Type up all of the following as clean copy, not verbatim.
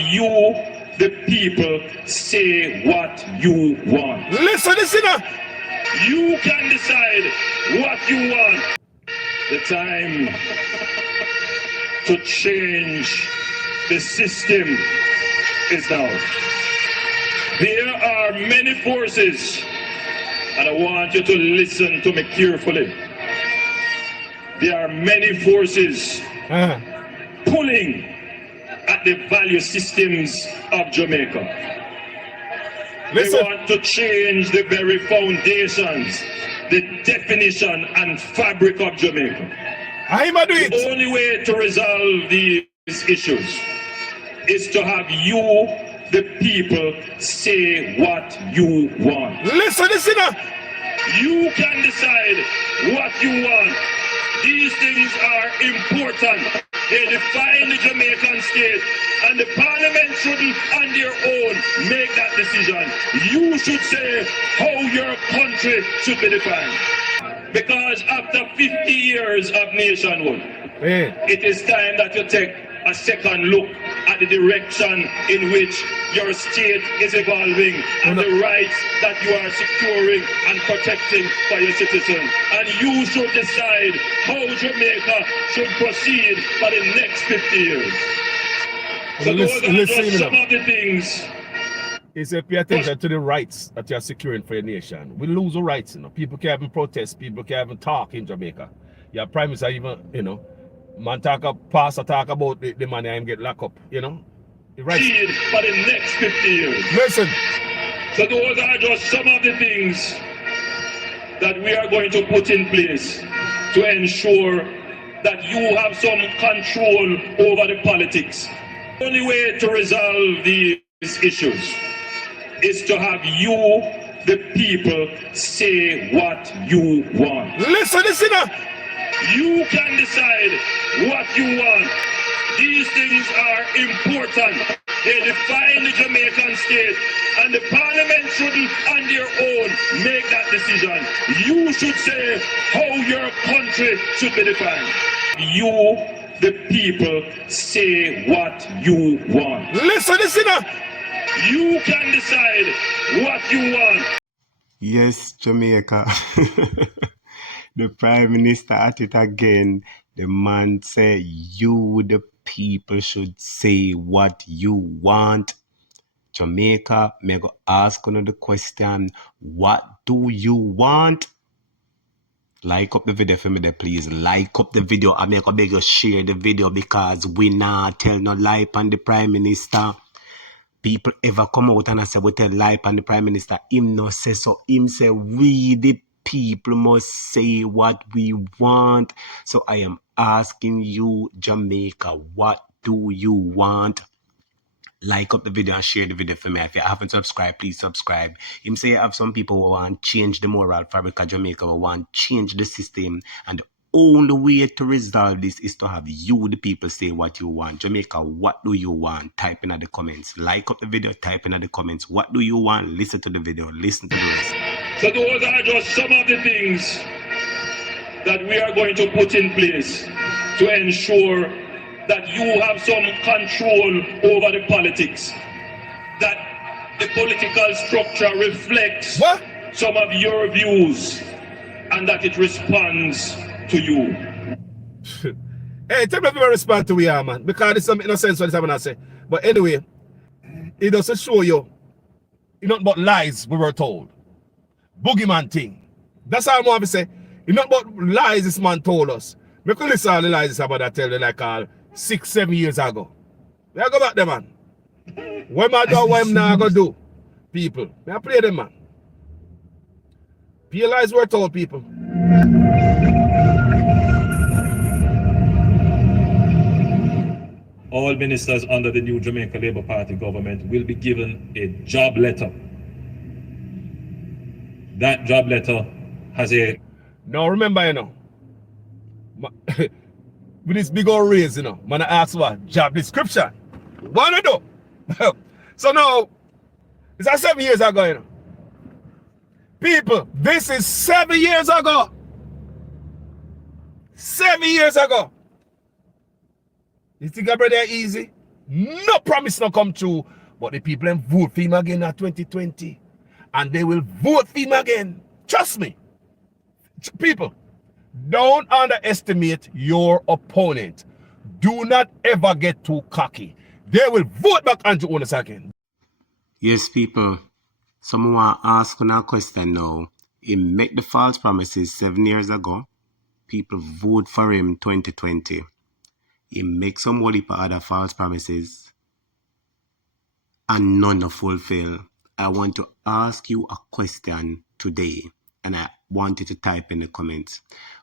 you, the people, say what you want. Listen, You can decide what you want. The time to change the system is now. There are many forces, and I want you to listen to me carefully. There are many forces pulling at the value systems of Jamaica. Listen. They want to change the very foundations, the definition and fabric of Jamaica. The only way to resolve these issues is to have you, the people, say what you want. Listen. You can decide what you want. These things are important. They define the Jamaican state, and the parliament shouldn't on their own make that decision. You should say how your country should be defined. Because after 50 years of nationhood, it is time that you take a second look at the direction in which your state is evolving and the rights that you are securing and protecting for your citizens. And you should decide how Jamaica should proceed for the next 50 years. So those are just some of the things. He said, pay attention to the rights that you are securing for your nation. We lose the rights, People can't even protest, people can't even talk in Jamaica. Your prime minister even, man pastor talk about the money and get locked up, The rights. For the next 50 years. Listen. So those are just some of the things that we are going to put in place to ensure that you have some control over the politics. The only way to resolve these issues is to have you, the people, say what you want. Listen. You can decide what you want. These things are important. They define the Jamaican state, and the parliament shouldn't on their own make that decision. You should say how your country should be defined. You, the people, say what you want. Listen. You can decide what you want. Yes, Jamaica. The Prime Minister at it again. The man said, you, the people, should say what you want. Jamaica, may I go ask another question. What do you want? Like up the video for me there, please. Like up the video. I make a beg you share the video because we not tell no lie on the Prime Minister. People ever come out and I say we tell lie on the Prime Minister. Him no say so. Him say we the people must say what we want. So I am asking you, Jamaica, what do you want? Like up the video and share the video for me. If you haven't subscribed, please subscribe. Him say you have some people who want to change the moral fabric of Jamaica, who want to change the system, and the only way to resolve this is to have you, the people, say what you want. Jamaica, what do you want? Type in the comments. Like up the video, type in the comments. What do you want? Listen to the video. Listen to the rest. So those are just some of the things that we are going to put in place to ensure that you have some control over the politics, that the political structure reflects some of your views, and that it responds to you. Hey, tell me if you respond to we are, man, because there's some innocence what I say. But anyway, it doesn't show you nothing but lies we were told. Boogeyman thing. That's how I want to say. It's not about lies this man told us. We could listen to all the lies this about I tell you like 6-7 years ago. We go back there, man. What am I doing, what am I going to do? People, I play them, man. Pure lies were told, people. All ministers under the new Jamaica Labour Party government will be given a job letter. That job letter has a... Now remember, with this big old raise, man, I ask what? Job description. What do do? So now, it's 7 years ago, People, this is 7 years ago. 7 years ago. You think I brother easy? No promise no come true. But the people them vote for him again at 2020. And they will vote for him again. Trust me. People, don't underestimate your opponent. Do not ever get too cocky. They will vote back Andrew Onis again. Yes, people. Someone want to ask a question now. He make the false promises 7 years ago. People vote for him 2020. He make some whole heap of other false promises and none are fulfilled. I want to ask you a question today, and I want you to type in the comments.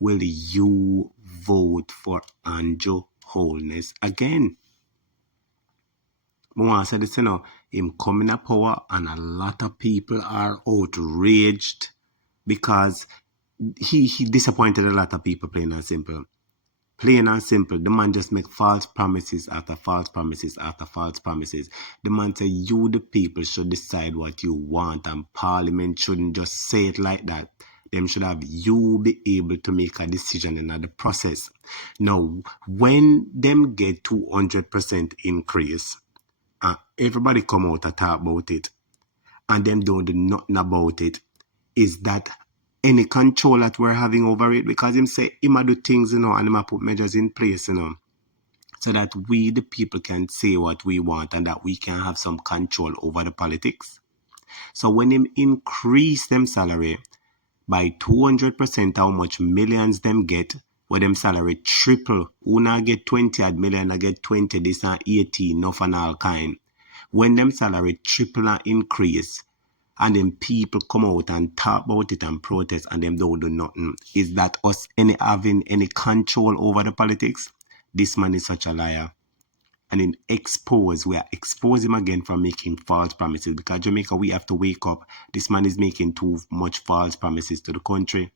Will you vote for Andrew Holness again? I want to say this, him coming to power and a lot of people are outraged because he disappointed a lot of people, plain and simple. Plain and simple, the man just make false promises after false promises after false promises. The man say you, the people, should decide what you want, and Parliament shouldn't just say it like that. Them should have you be able to make a decision in the process. Now, when them get 200% increase, everybody come out and talk about it, and them don't do nothing about it, is that any control that we're having over it? Because him say him do things, and him put measures in place, so that we the people can say what we want and that we can have some control over the politics. So when him increase them salary by 200%, how much millions them get, where them salary triple, who now get 20 odd million, I get 20, this and 18, enough and all kind. When them salary triple and increase, and then people come out and talk about it and protest, and them don't do nothing, is that us having any control over the politics? This man is such a liar. And in we are exposing him again for making false promises, because Jamaica, we have to wake up. This man is making too much false promises to the country.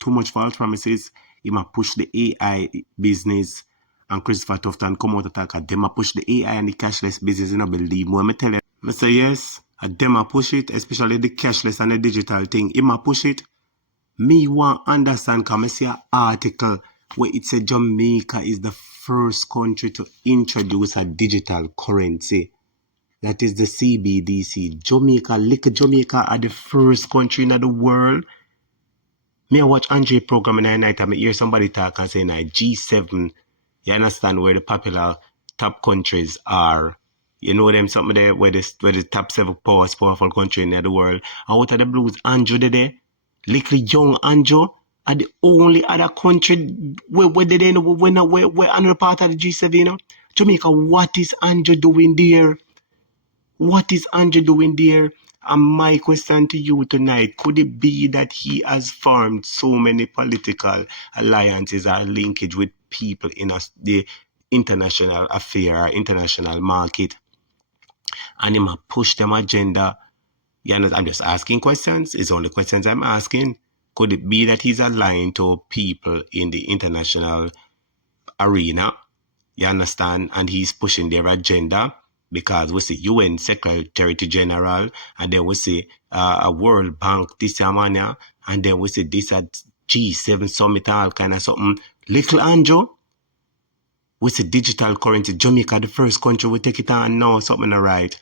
Too much false promises. He might push the AI business, and Christopher Tufton come out attack at them. Push the AI and the cashless business. You know, believe me. I tell you, I say yes. Them a push it, especially the cashless and the digital thing. Him a push it. Me want understand, because I see an article where it said Jamaica is the first country to introduce a digital currency. That is the CBDC. Jamaica are the first country in the world. Me I watch Andre program in the night and I hear somebody talk and say G7, you understand where the popular top countries are. You know them something there where the top 7 powerful country in the world. And what are the blues? Andrew there? Little young Andrew are the only other country where they know where another part of the G7, Jamaica, what is Andrew doing there? What is Andrew doing there? And my question to you tonight, could it be that he has formed so many political alliances or linkage with people in the international affair, international market, and him push them agenda? Yeah, I'm just asking questions. It's only questions I'm asking. Could it be that he's aligned to people in the international arena? You understand? And he's pushing their agenda, because we see UN Secretary General, and then we see a World Bank this year, and then we see this at G7 Summit, all kind of something. Little Andrew, we see digital currency. Jamaica, the first country, we take it on now, something alright.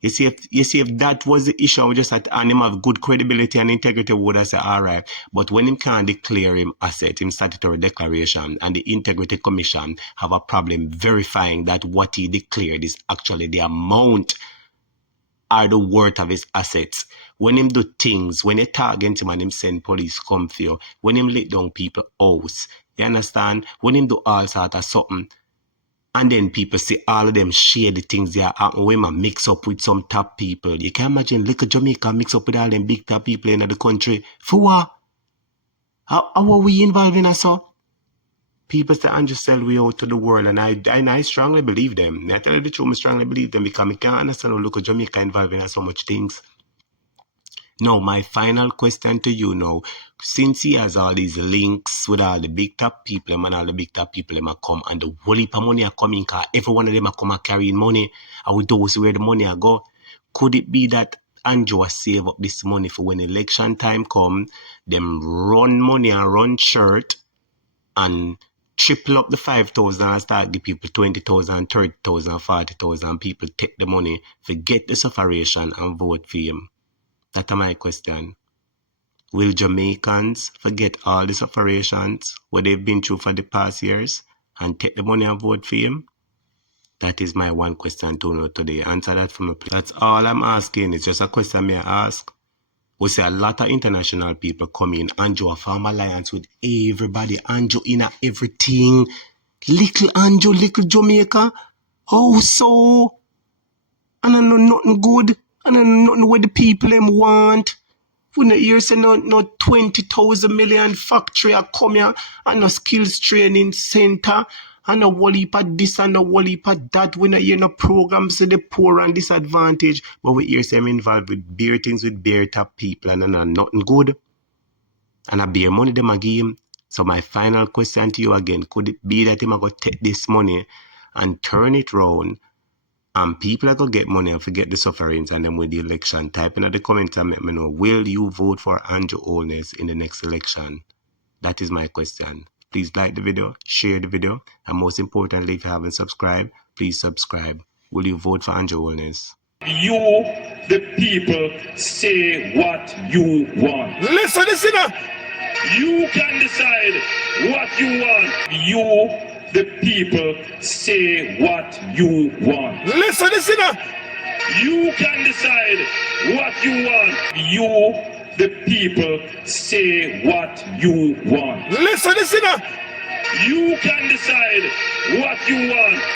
You see, if that was the issue, I would just have and him have good credibility and integrity, would have said, all right. But when him can't declare him asset, him statutory declaration, and the Integrity Commission have a problem verifying that what he declared is actually the amount or the worth of his assets. When him do things, when he target him and him send police come for you, when him let down people house, you understand? When him do all sort of something, and then people see all of them share the things they are when mix up with some top people. You can imagine little Jamaica mix up with all them big top people in the country. For what? How are we involved in us? People say Andrew sell way out to the world, and I strongly believe them. I tell you the truth, I strongly believe them, because I can't understand how local Jamaica involved in so much things. Now, my final question to you now, since he has all these links with all the big top people, and all the big top people them come, and the whole heap of money are coming, because every one of them are come and carrying money, and with those where the money are go, could it be that Andrew will save up this money for when election time come, them run money and run shirt, and triple up the 5,000 and start give people 20,000, 30,000, 40,000. People take the money, forget the sufferation and vote for him. That's my question. Will Jamaicans forget all the sufferations what they've been through for the past years and take the money and vote for him? That is my one question to know today. Answer that for me, please. That's all I'm asking. It's just a question me I ask. We see a lot of international people come in and do a farm alliance with everybody. Andrew in everything. Little Andrew, little Jamaica. Oh, so? And I know nothing good. And I know nothing what the people them want. We no hear say no 20,000 million factory a come here and no skills training center and no whole heap of this and no whole heap of that. We no hear no programs to the poor and disadvantaged. But we hear say I'm involved with beer things with beer top people and nothing good. And I beer money them a give him. So my final question to you again, could it be that him a go take this money and turn it round and people are going to get money and forget the sufferings and then with the election? Type in the comments and let me know, will you vote for Andrew Holness in the next election? That is my question. Please like the video, share the video, and most importantly, if you haven't subscribed, please subscribe. Will you vote for Andrew Holness? You, the people, say what you want. Listen, You can decide what you want. You, the people, say what you want. listen. You can decide what you want. You, the people, say what you want. Listen. You can decide what you want.